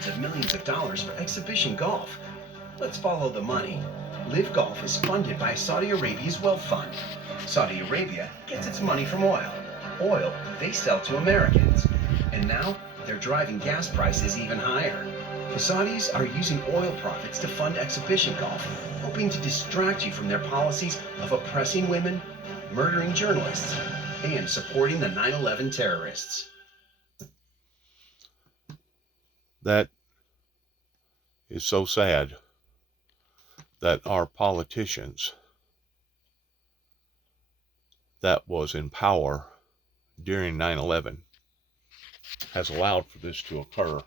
hundreds of millions of dollars for exhibition golf. Let's follow the money. Live Golf is funded by Saudi Arabia's wealth fund. Saudi Arabia gets its money from oil. Oil they sell to Americans. And now they're driving gas prices even higher. The Saudis are using oil profits to fund exhibition golf, hoping to distract you from their policies of oppressing women, murdering journalists, and supporting the 9/11 terrorists. That is so sad that our politicians that was in power during 9/11 has allowed for this to occur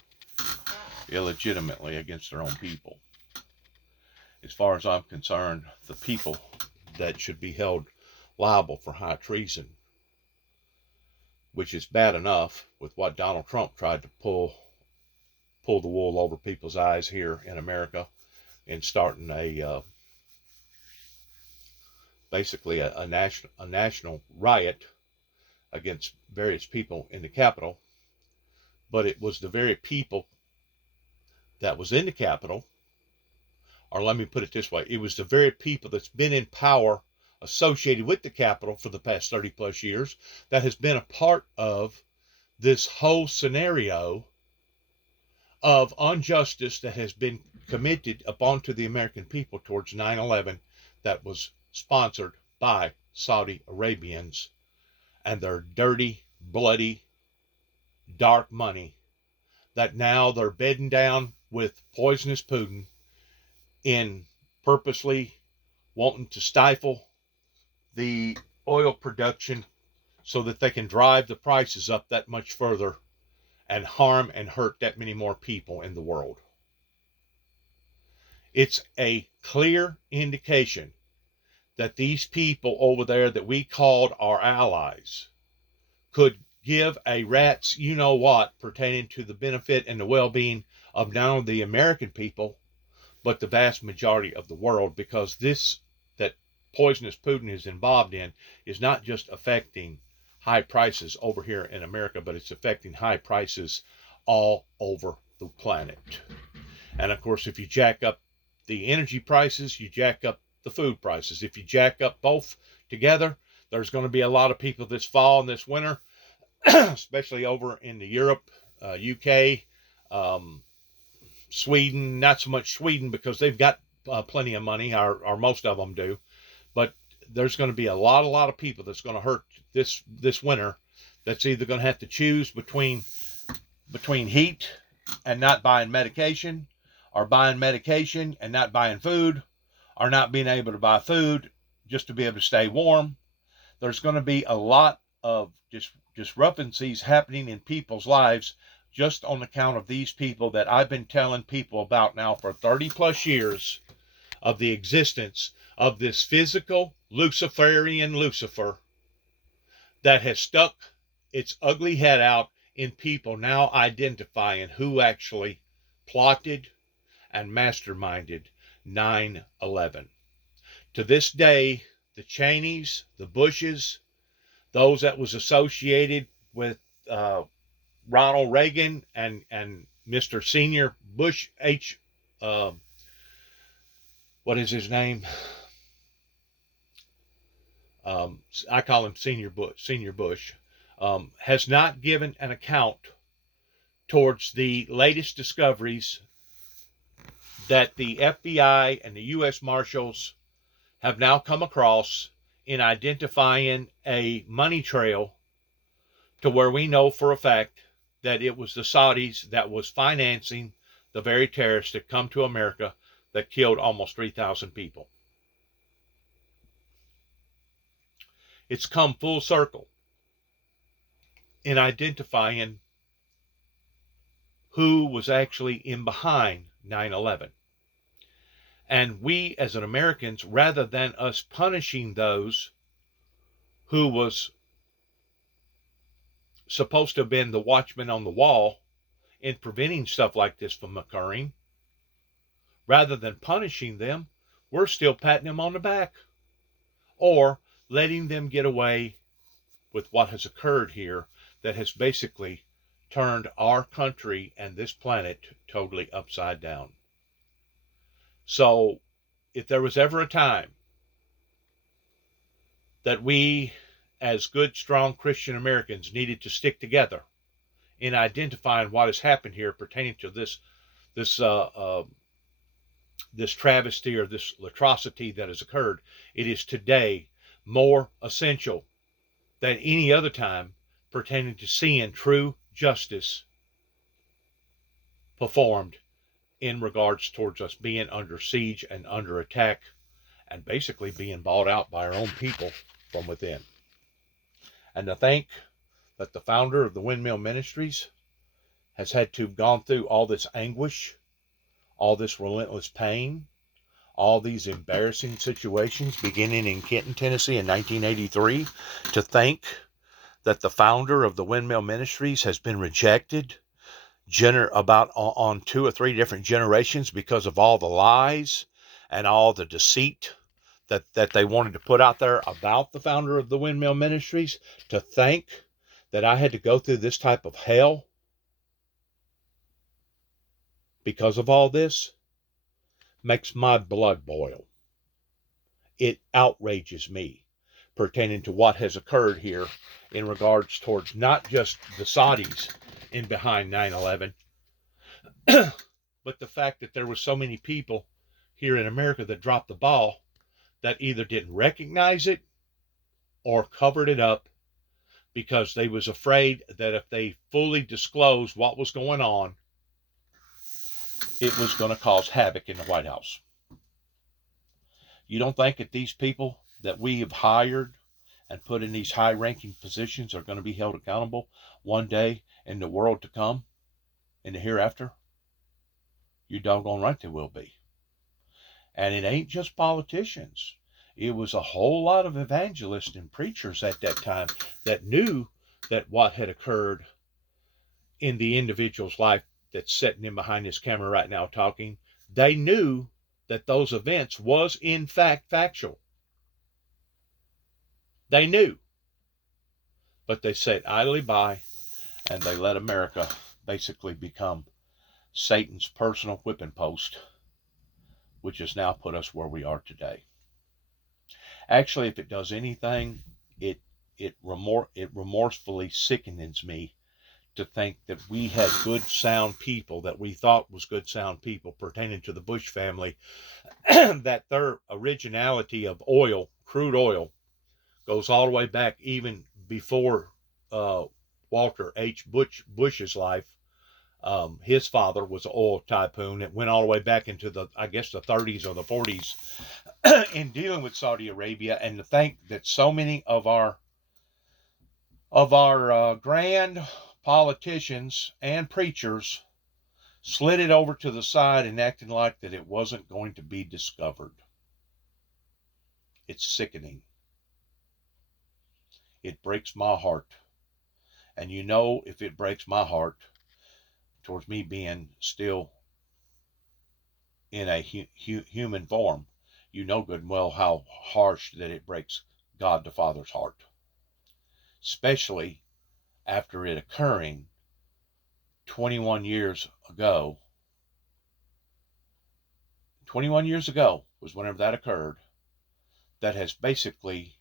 illegitimately against their own people. As far as I'm concerned, the people that should be held liable for high treason, which is bad enough with what Donald Trump tried to pull the wool over people's eyes here in America and starting basically a national riot against various people in the Capitol. But it was the very people that was in the Capitol, or let me put it this way, it was the very people that's been in power associated with the Capitol for the past 30 plus years that has been a part of this whole scenario of injustice that has been committed upon to the American people towards 9/11 that was sponsored by Saudi Arabians and their dirty, bloody, dark money that now they're bedding down with poisonous Putin in purposely wanting to stifle the oil production so that they can drive the prices up that much further and harm and hurt that many more people in the world. It's a clear indication that these people over there that we called our allies could give a rat's you-know-what pertaining to the benefit and the well-being of not only the American people, but the vast majority of the world, because this that poisonous Putin is involved in is not just affecting high prices over here in America, but it's affecting high prices all over the planet. And of course, if you jack up the energy prices, you jack up the food prices. If you jack up both together, there's going to be a lot of people this fall and this winter, especially over in the Europe, UK, Sweden, not so much Sweden because they've got plenty of money, or most of them do, but there's going to be a lot of people that's going to hurt this winter, that's either going to have to choose between heat and not buying medication, or buying medication and not buying food, or not being able to buy food just to be able to stay warm. There's going to be a lot of discrepancies happening in people's lives just on account of these people that I've been telling people about now for 30 plus years, of the existence of this physical Luciferian Lucifer that has stuck its ugly head out in people now identifying who actually plotted and masterminded 9/11. To this day, the Cheneys, the Bushes, those that was associated with Ronald Reagan and Mr. Senior Bush what is his name? I call him Senior Bush, has not given an account towards the latest discoveries that the FBI and the U.S. Marshals have now come across in identifying a money trail to where we know for a fact that it was the Saudis that was financing the very terrorists that come to America that killed almost 3,000 people. It's come full circle in identifying who was actually in behind 9/11. And we as an Americans, rather than us punishing those who was supposed to have been the watchman on the wall in preventing stuff like this from occurring, rather than punishing them, we're still patting them on the back or letting them get away with what has occurred here that has basically turned our country and this planet totally upside down. So if there was ever a time that we, as good, strong Christian Americans, needed to stick together in identifying what has happened here pertaining to this this travesty or this atrocity that has occurred, it is today more essential than any other time pertaining to seeing true justice performed in regards towards us being under siege and under attack and basically being bought out by our own people from within. And to think that the founder of the Windmill Ministries has had to have gone through all this anguish, all this relentless pain, all these embarrassing situations beginning in Kenton, Tennessee in 1983, to think that the founder of the Windmill Ministries has been rejected about on 2 or 3 different generations because of all the lies and all the deceit that they wanted to put out there about the founder of the Windmill Ministries, to think that I had to go through this type of hell because of all this makes my blood boil. It outrages me pertaining to what has occurred here in regards towards not just the Saudis in behind 9/11, but the fact that there were so many people here in America that dropped the ball that either didn't recognize it or covered it up because they was afraid that if they fully disclosed what was going on, it was going to cause havoc in the White House. You don't think that these people that we have hired and put in these high-ranking positions are going to be held accountable one day in the world to come, in the hereafter? You doggone right they will be. And it ain't just politicians. It was a whole lot of evangelists and preachers at that time that knew that what had occurred in the individual's life that's sitting in behind this camera right now talking, they knew that those events was in fact factual. They knew. But they sat idly by and they let America basically become Satan's personal whipping post, which has now put us where we are today. Actually, if it does anything, it remorsefully sickens me to think that we had good, sound people that we thought was good, sound people pertaining to the Bush family, that their originality of oil, crude oil, goes all the way back even before Walter H. Bush's life. His father was an oil tycoon. It went all the way back into the 30s or the 40s in dealing with Saudi Arabia. And to think that so many of our grand politicians and preachers slid it over to the side and acting like that it wasn't going to be discovered. It's sickening. It breaks my heart. And you know, if it breaks my heart towards me being still in a human form, you know good and well how harsh that it breaks God the Father's heart. Especially after it occurring 21 years ago. 21 years ago was whenever that occurred. That has basically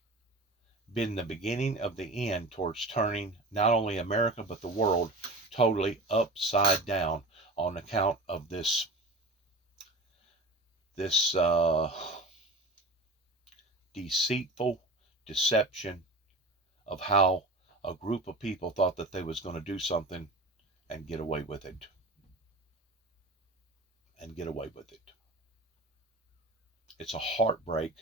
been the beginning of the end towards turning not only America but the world totally upside down on account of this deceitful deception of how a group of people thought that they was going to do something and get away with it. It's a heartbreak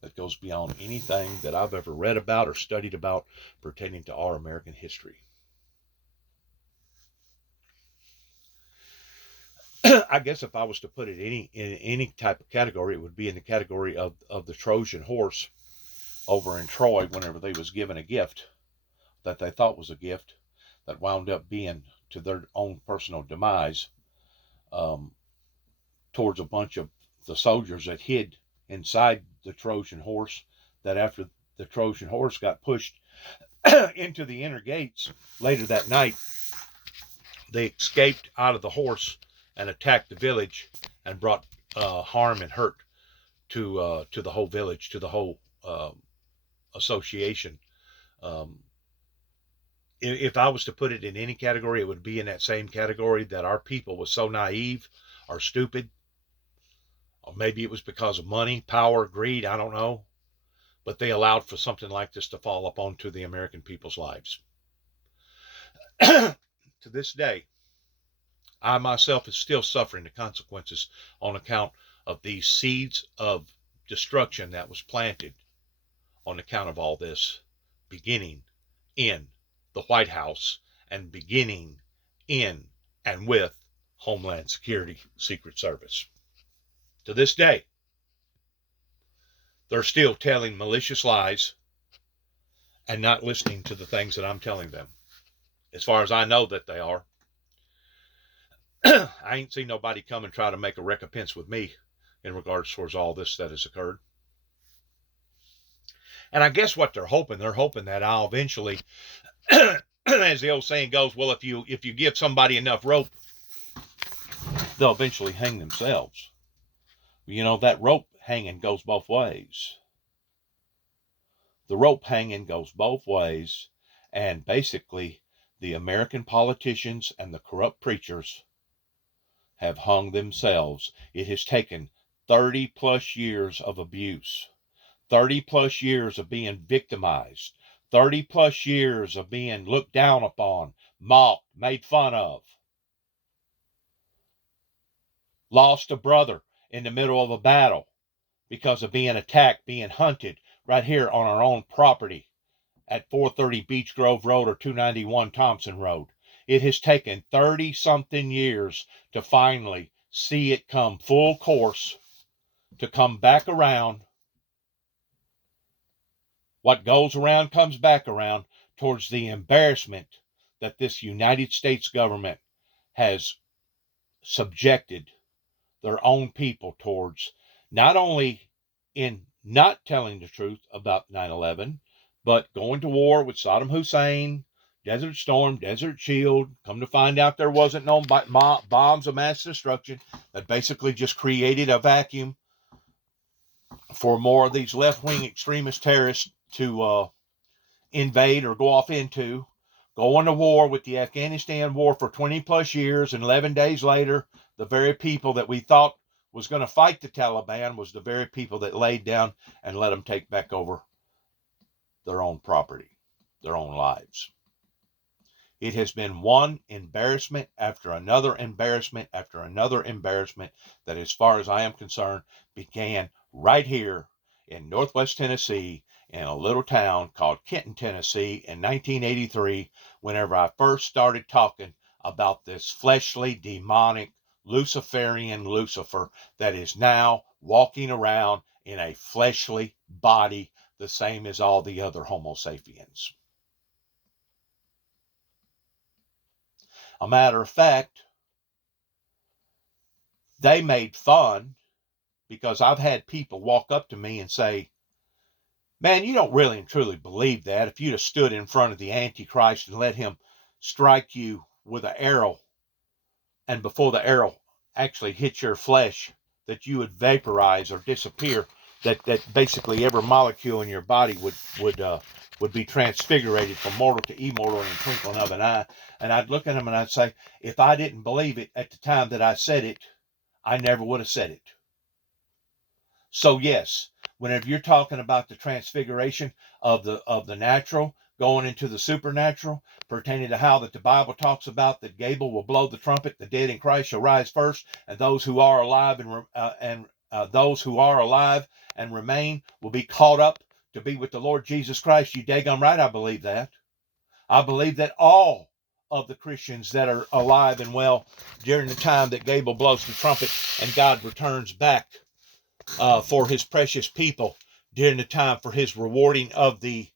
that goes beyond anything that I've ever read about or studied about pertaining to our American history. I guess if I was to put it in any type of category, it would be in the category of the Trojan horse over in Troy whenever they was given a gift that they thought was a gift that wound up being to their own personal demise, towards a bunch of the soldiers that hid inside the Trojan horse, that after the Trojan horse got pushed into the inner gates later that night, They escaped out of the horse and attacked the village and brought harm and hurt to the whole village, to the whole association. Um, if I was to put it in any category, it would be in that same category, that our people was so naive or stupid, or maybe it was because of money, power, greed, I don't know, but they allowed for something like this to fall upon to the American people's lives. To this day, I myself is still suffering the consequences on account of these seeds of destruction that was planted on account of all this, beginning in the White House and beginning in and with Homeland Security, Secret Service. To this day, they're still telling malicious lies and not listening to the things that I'm telling them. As far as I know that they are. I ain't seen nobody come and try to make a recompense with me in regards towards all this that has occurred. And I guess what they're hoping that I'll eventually, as the old saying goes, well, if you give somebody enough rope, they'll eventually hang themselves. You know, that rope hanging goes both ways. The rope hanging goes both ways, and basically the American politicians and the corrupt preachers have hung themselves. It has taken 30 plus years of abuse, 30 plus years of being victimized, 30 plus years of being looked down upon, mocked, made fun of. Lost a brother in the middle of a battle because of being attacked, being hunted right here on our own property at 430 Beach Grove Road or 291 Thompson Road. It has taken 30 something years to finally see it come full course, to come back around. What goes around comes back around, towards the embarrassment that this United States government has subjected their own people towards, not only in not telling the truth about 9/11, but going to war with Saddam Hussein, Desert Storm, Desert Shield. Come to find out there wasn't no bombs of mass destruction, that basically just created a vacuum for more of these left-wing extremist terrorists to invade or go off into. Going to war with the Afghanistan war for 20 plus years, and 11 days later, the very people that we thought was going to fight the Taliban was the very people that laid down and let them take back over their own property, their own lives. It has been one embarrassment after another embarrassment after another embarrassment that, as far as I am concerned, began right here in Northwest Tennessee, in a little town called Kenton, Tennessee, in 1983, whenever I first started talking about this fleshly, demonic, Luciferian Lucifer that is now walking around in a fleshly body, the same as all the other Homo sapiens. A matter of fact, they made fun, because I've had people walk up to me and say, man, you don't really and truly believe that. If you'd have stood in front of the Antichrist and let him strike you with an arrow, and before the arrow actually hits your flesh, that you would vaporize or disappear, that basically every molecule in your body would be transfigurated from mortal to immortal in the twinkling of an eye. And I'd look at him and I'd say, if I didn't believe it at the time that I said it, I never would have said it. So yes, whenever you're talking about the transfiguration of the natural going into the supernatural, pertaining to how that the Bible talks about that Gable will blow the trumpet, the dead in Christ shall rise first, and those who are alive those who are alive and remain will be caught up to be with the Lord Jesus Christ. You daggum right, I believe that. I believe that all of the Christians that are alive and well during the time that Gable blows the trumpet and God returns back for his precious people during the time for his rewarding of the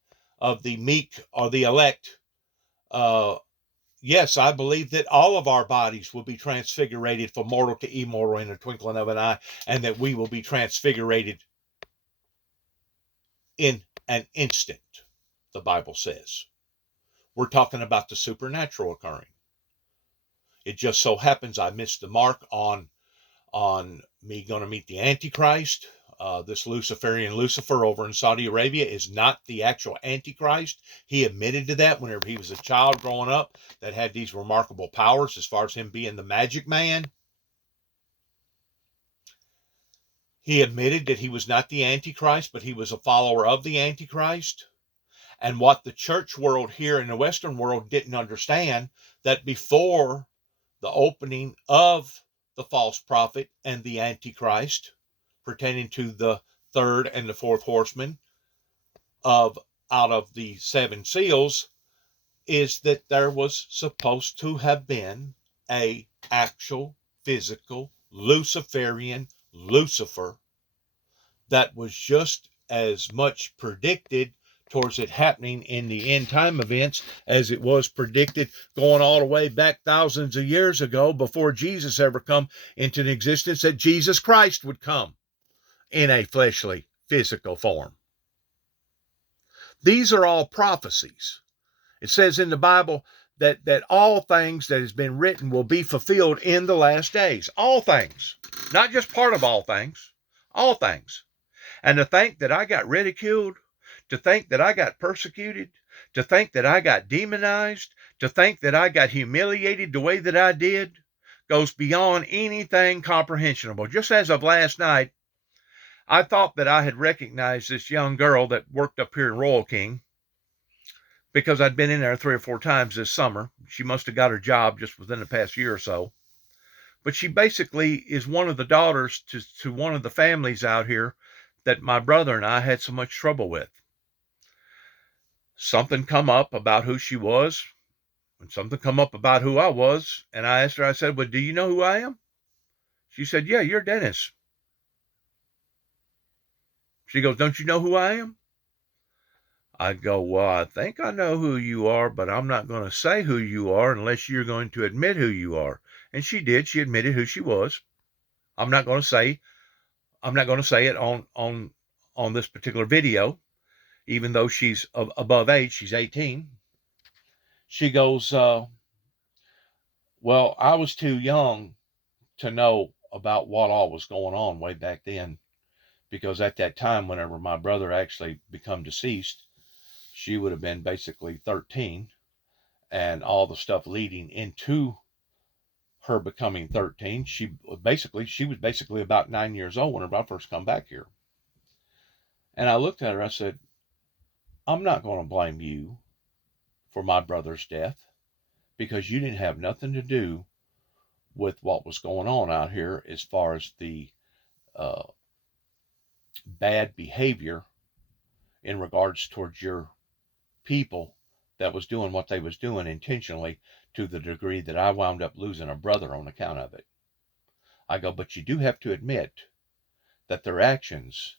meek or the elect. Yes, I believe that all of our bodies will be transfigurated from mortal to immortal in the twinkling of an eye, and that we will be transfigurated in an instant, the Bible says. We're talking about the supernatural occurring. It just so happens I missed the mark on me going to meet the Antichrist. This Luciferian Lucifer over in Saudi Arabia is not the actual Antichrist. He admitted to that whenever he was a child growing up that had these remarkable powers as far as him being the magic man. He admitted that he was not the Antichrist, but he was a follower of the Antichrist. And what the church world here in the Western world didn't understand, that before the opening of the false prophet and the Antichrist, pertaining to the third and the fourth horseman of out of the seven seals, is that there was supposed to have been a actual physical Luciferian Lucifer that was just as much predicted towards it happening in the end time events as it was predicted going all the way back thousands of years ago before Jesus ever come into existence, that Jesus Christ would come in a fleshly, physical form. These are all prophecies. It says in the Bible that all things that has been written will be fulfilled in the last days. All things. Not just part of all things. All things. And to think that I got ridiculed, to think that I got persecuted, to think that I got demonized, to think that I got humiliated the way that I did, goes beyond anything comprehensible. Just as of last night, I thought that I had recognized this young girl that worked up here in Royal King because I'd been in there 3 or 4 times this summer. She must have got her job just within the past year or so. But she basically is one of the daughters to one of the families out here that my brother and I had so much trouble with. Something come up about who she was, and something come up about who I was, and I asked her, I said, well, do you know who I am? She said, yeah, you're Dennis. She goes, don't you know who I am? I go, well, I think I know who you are, but I'm not going to say who you are unless you're going to admit who you are. And she did. She admitted who she was. I'm not going to say it on this particular video, even though she's above age. She's 18. She goes, well, I was too young to know about what all was going on way back then, because at that time, whenever my brother actually become deceased, she would have been basically 13, and all the stuff leading into her becoming 13, she was basically about 9 years old whenever I first come back here. And I looked at her, I said, I'm not going to blame you for my brother's death, because you didn't have nothing to do with what was going on out here as far as the bad behavior in regards towards your people that was doing what they was doing intentionally, to the degree that I wound up losing a brother on account of it. I go, but you do have to admit that their actions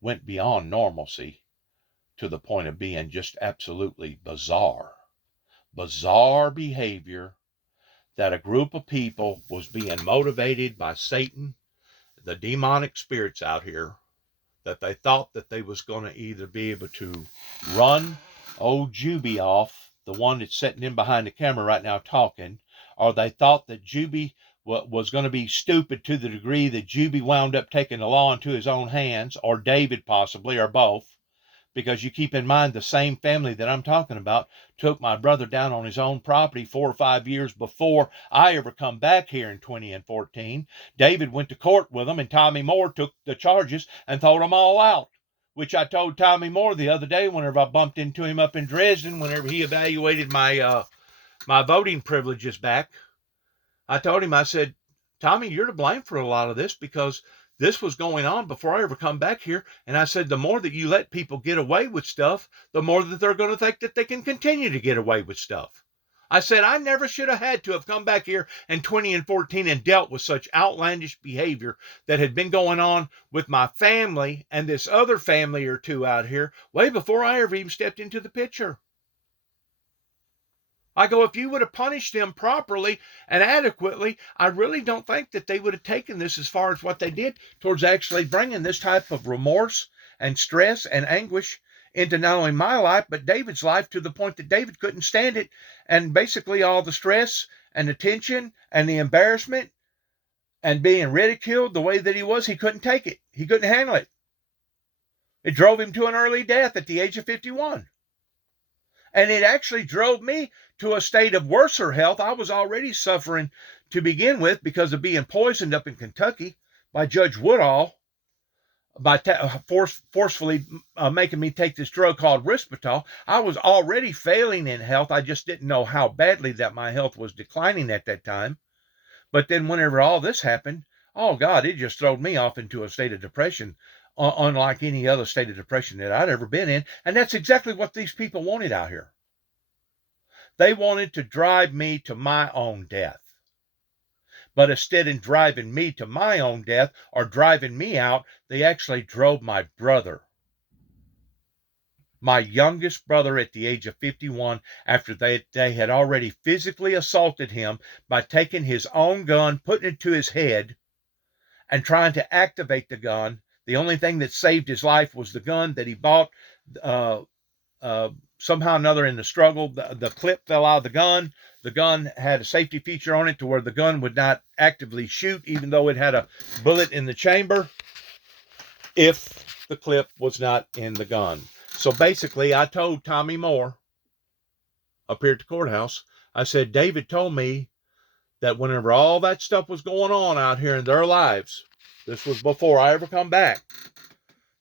went beyond normalcy to the point of being just absolutely bizarre behavior, that a group of people was being motivated by Satan, the demonic spirits out here, that they thought that they was going to either be able to run old Juby off, the one that's sitting in behind the camera right now talking, or they thought that Juby was going to be stupid to the degree that Juby wound up taking the law into his own hands, or David possibly, or both. Because you keep in mind, the same family that I'm talking about took my brother down on his own property 4 or 5 years before I ever come back here in 2014. David went to court with them, and Tommy Moore took the charges and threw them all out, which I told Tommy Moore the other day whenever I bumped into him up in Dresden, whenever he evaluated my voting privileges back. I told him, I said, Tommy, you're to blame for a lot of this, because this was going on before I ever come back here. And I said, the more that you let people get away with stuff, the more that they're going to think that they can continue to get away with stuff. I said, I never should have had to have come back here in 2014 and dealt with such outlandish behavior that had been going on with my family and this other family or two out here way before I ever even stepped into the picture. I go, if you would have punished them properly and adequately, I really don't think that they would have taken this as far as what they did towards actually bringing this type of remorse and stress and anguish into not only my life, but David's life, to the point that David couldn't stand it. And basically all the stress and the tension and the embarrassment and being ridiculed the way that he was, he couldn't take it. He couldn't handle it. It drove him to an early death at the age of 51. And it actually drove me to a state of worser health. I was already suffering to begin with because of being poisoned up in Kentucky by Judge Woodall by forcefully making me take this drug called Risperdal. I was already failing in health. I just didn't know how badly that my health was declining at that time. But then whenever all this happened, oh God, it just threw me off into a state of depression, unlike any other state of depression that I'd ever been in. And that's exactly what these people wanted out here. They wanted to drive me to my own death. But instead of driving me to my own death or driving me out, they actually drove my brother, my youngest brother, at the age of 51, after they had already physically assaulted him by taking his own gun, putting it to his head, and trying to activate the gun. The only thing that saved his life was the gun that he bought. Somehow or another in the struggle, the clip fell out of the gun. The gun had a safety feature on it to where the gun would not actively shoot, even though it had a bullet in the chamber, if the clip was not in the gun. So basically, I told Tommy Moore up here at the courthouse, I said, David told me that whenever all that stuff was going on out here in their lives, this was before I ever come back,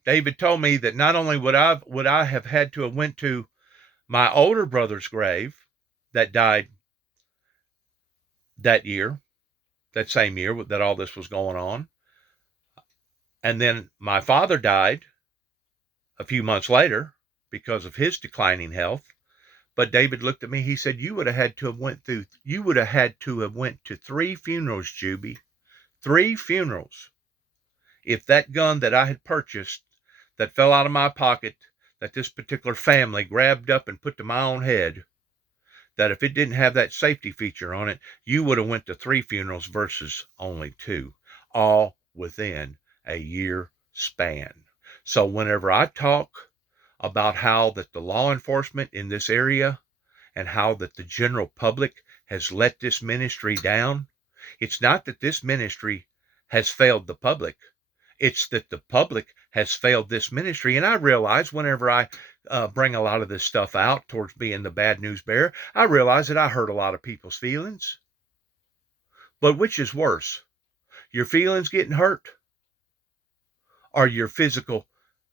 David told me that not only would I have had to have went to my older brother's grave that died that year, that same year that all this was going on, and then my father died a few months later because of his declining health. But David looked at me, he said, you would have had to have went to 3 funerals, Juby. 3 funerals. If that gun that I had purchased that fell out of my pocket, that this particular family grabbed up and put to my own head, that if it didn't have that safety feature on it, you would have went to 3 funerals versus only 2, all within a year span. So whenever I talk about how that the law enforcement in this area and how that the general public has let this ministry down, it's not that this ministry has failed the public. It's that the public has failed this ministry. And I realize whenever I bring a lot of this stuff out towards being the bad news bearer, I realize that I hurt a lot of people's feelings. But which is worse? Your feelings getting hurt or your physical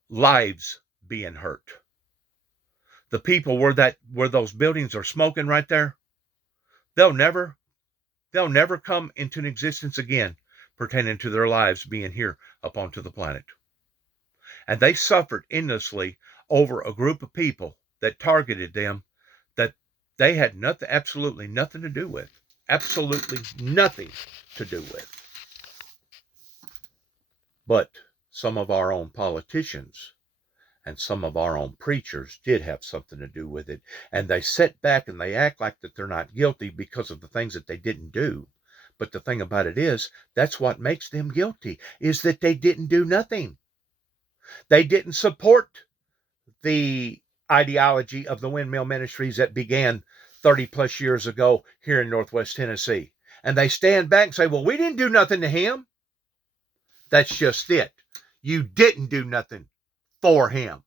lives being hurt? The people where those buildings are smoking right there, they'll never come into existence again pertaining to their lives being here up onto the planet. And they suffered endlessly over a group of people that targeted them that they had absolutely nothing to do with. Absolutely nothing to do with. But some of our own politicians and some of our own preachers did have something to do with it. And they sit back and they act like that they're not guilty because of the things that they didn't do. But the thing about it is, that's what makes them guilty, is that they didn't do nothing. They didn't support the ideology of the windmill ministries that began 30 plus years ago here in Northwest Tennessee. And they stand back and say, well, we didn't do nothing to him. That's just it. You didn't do nothing for him.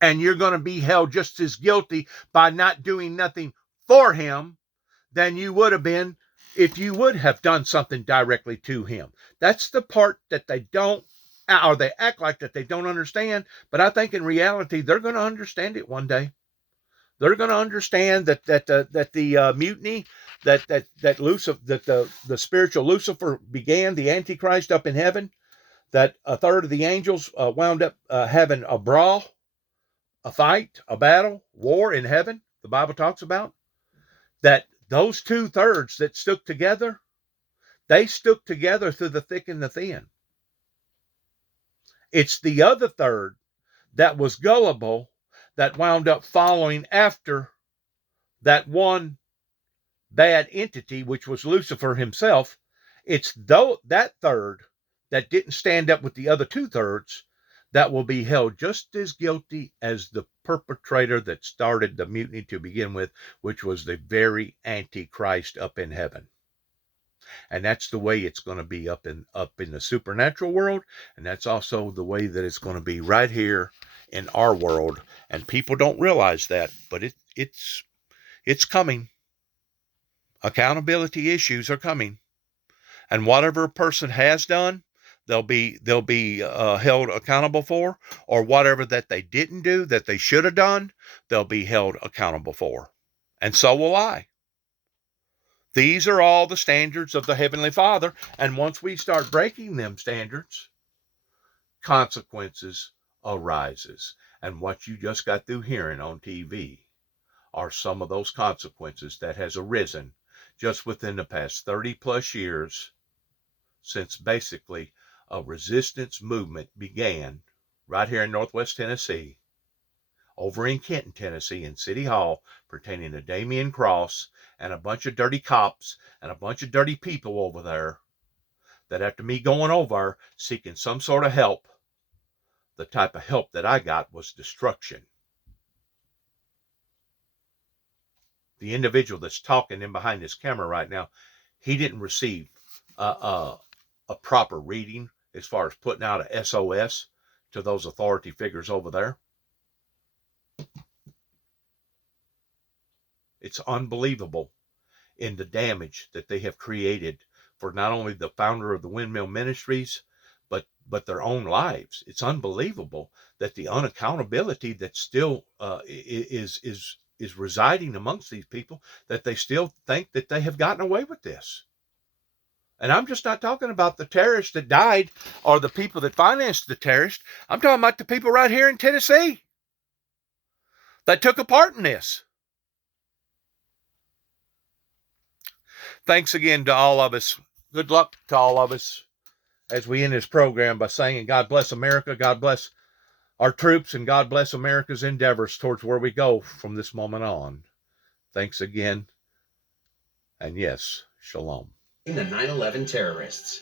And you're going to be held just as guilty by not doing nothing for him than you would have been if you would have done something directly to him. That's the part that they don't, or they act like that they don't understand. But I think in reality, they're going to understand it one day. They're going to understand that the mutiny, that Lucifer, that the spiritual Lucifer began, the Antichrist up in heaven, that a third of the angels wound up having a brawl, a fight, a battle, war in heaven. The Bible talks about that. Those 2/3 that stuck together, they stuck together through the thick and the thin. It's the other third that was gullible that wound up following after that one bad entity, which was Lucifer himself. It's that third that didn't stand up with the other 2/3 that will be held just as guilty as the perpetrator that started the mutiny to begin with, which was the very Antichrist up in heaven. And that's the way it's going to be up in the supernatural world, and that's also the way that it's going to be right here in our world. And people don't realize that, but it's coming. Accountability issues are coming, and whatever a person has done, they'll be held accountable for, or whatever that they didn't do that they should have done, they'll be held accountable for, and so will I. These are all the standards of the Heavenly Father, and once we start breaking them standards, consequences arises. And what you just got through hearing on TV are some of those consequences that has arisen just within the past 30 plus years, since basically a resistance movement began right here in Northwest Tennessee, over in Kenton, Tennessee, in City Hall, pertaining to Damian Cross and a bunch of dirty cops and a bunch of dirty people over there, that after me going over seeking some sort of help, the type of help that I got was destruction. The individual that's talking in behind this camera right now, he didn't receive a proper reading as far as putting out a SOS to those authority figures over there. It's unbelievable in the damage that they have created for not only the founder of the Windmill Ministries, but their own lives. It's unbelievable that the unaccountability that still is residing amongst these people, that they still think that they have gotten away with this. And I'm just not talking about the terrorists that died or the people that financed the terrorists. I'm talking about the people right here in Tennessee that took a part in this. Thanks again to all of us. Good luck to all of us as we end this program by saying, God bless America, God bless our troops, and God bless America's endeavors towards where we go from this moment on. Thanks again. And yes, shalom. In the 9/11 terrorists.